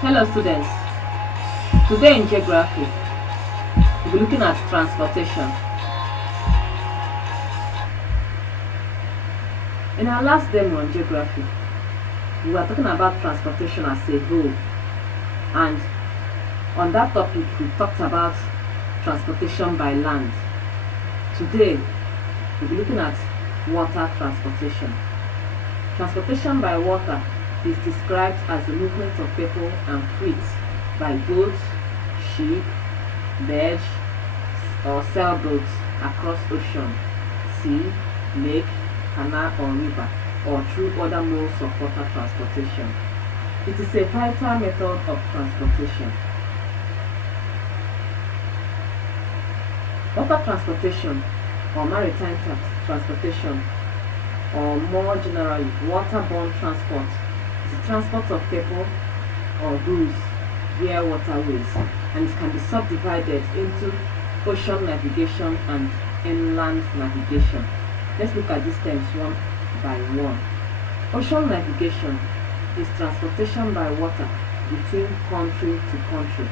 Hello students, today in geography we'll be looking at transportation. In our last demo on geography, we were talking about transportation as a whole, and on that topic we talked about transportation by land. Today we'll be looking at water transportation. Transportation by water is described as the movement of people and freight by boats, ship, barge, or sailboats across ocean, sea, lake, canal or river, or through other modes of water transportation. It is a vital method of transportation. Water transportation or maritime transportation, or more generally waterborne transport, is the transport of people or goods via waterways, and it can be subdivided into ocean navigation and inland navigation. Let's look at these terms one by one. Ocean navigation is transportation by water between country to country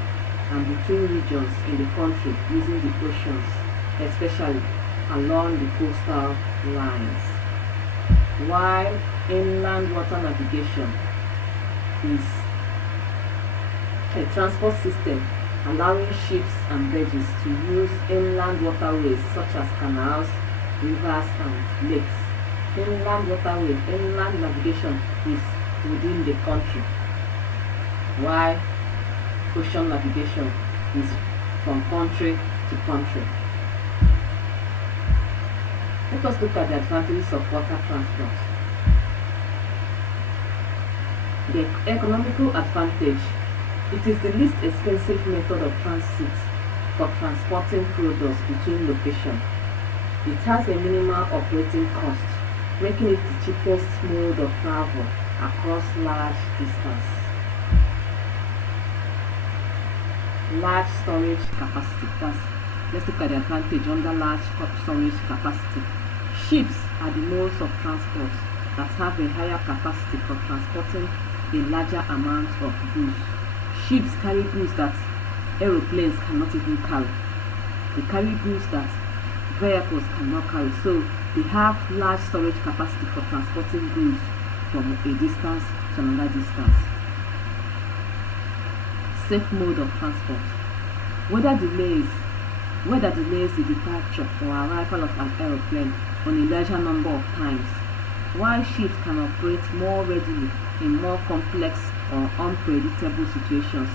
and between regions in the country using the oceans, especially along the coastal lines. While inland water navigation is a transport system allowing ships and barges to use inland waterways such as canals, rivers and lakes. Inland navigation is within the country, while ocean navigation is from country to country. Let us look at the advantages of water transport. The economical advantage: it is the least expensive method of transit for transporting products between locations. It has a minimal operating cost, making it the cheapest mode of travel across large distance. Large storage capacity. Let's look at the advantage under large storage capacity. Ships are the modes of transport that have a higher capacity for transporting a larger amount of goods. Ships carry goods that aeroplanes cannot even carry. They carry goods that vehicles cannot carry, so they have large storage capacity for transporting goods from a distance to another distance. Safe mode of transport. Weather delays the departure or arrival of an aeroplane on a larger number of times, while ships can operate more readily in more complex or unpredictable situations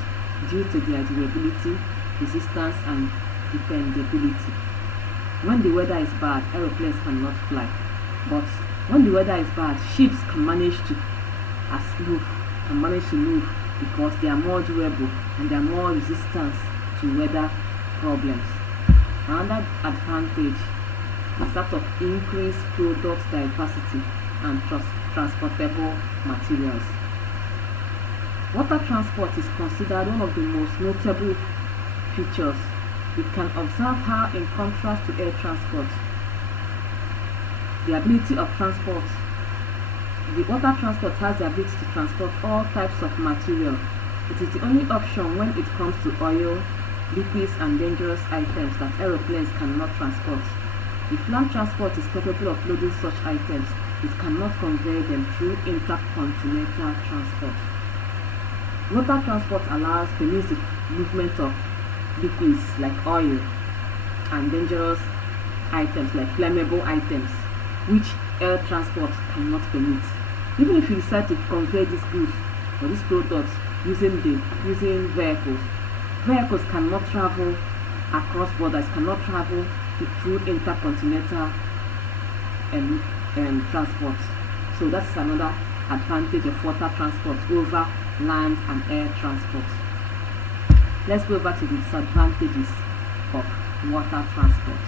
due to their durability, resistance, and dependability. When the weather is bad, aeroplanes cannot fly, but when the weather is bad, ships can manage to move because they are more durable and they are more resistant to weather problems. Another advantage is that of increased product diversity and transportable materials. Water transport is considered one of the most notable features. We can observe how, in contrast to air transport, the water transport has the ability to transport all types of material. It is the only option when it comes to oil, liquids and dangerous items that aeroplanes cannot transport. If land transport is capable of loading such items, it cannot convey them through intercontinental transport. Water transport permits the movement of liquids like oil and dangerous items like flammable items, which air transport cannot permit. Even if you decide to convey these goods or these products using vehicles cannot travel across borders, cannot travel through intercontinental transport. So that's another advantage of water transport over land and air transport. Let's go back to the disadvantages of water transport.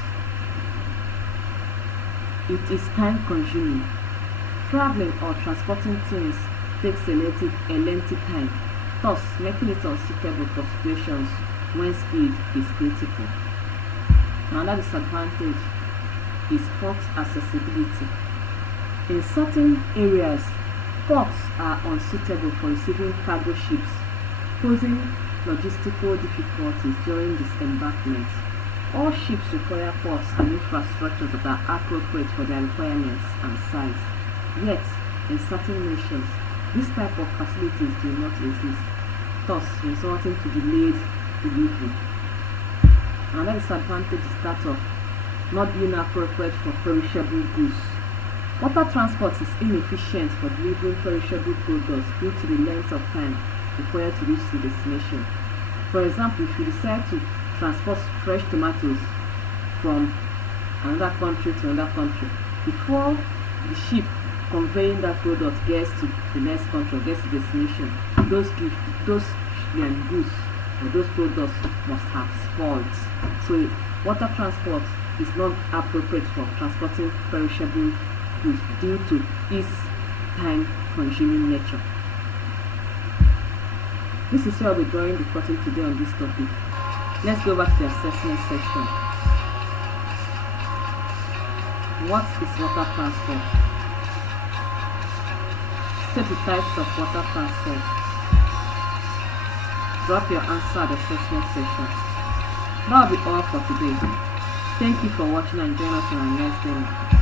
It is time consuming. Traveling or transporting things takes a lengthy time, thus making it unsuitable for situations when speed is critical. Another disadvantage is port accessibility. In certain areas, ports are unsuitable for receiving cargo ships posing logistical difficulties during disembarkment. All ships require ports and infrastructures that are appropriate for their requirements and size. Yet, in certain nations, this type of facilities do not exist, thus resulting to delayed delivery. Another disadvantage is that of not being appropriate for perishable goods. Water transport is inefficient for delivering perishable products due to the length of time required to reach the destination. For example, if you decide to transport fresh tomatoes from another country to another country, before the ship conveying that product gets to the next country or gets to the destination, those goods or those products must have spoiled. So water transport is not appropriate for transporting perishable goods due to its time-consuming nature. This is where we're drawing the curtain today on this topic. Let's go back to the assessment section. What is water transport? State the types of water transport. Drop your answer at the assessment section. That will be all for today. Thank you for watching and join us on our next demo.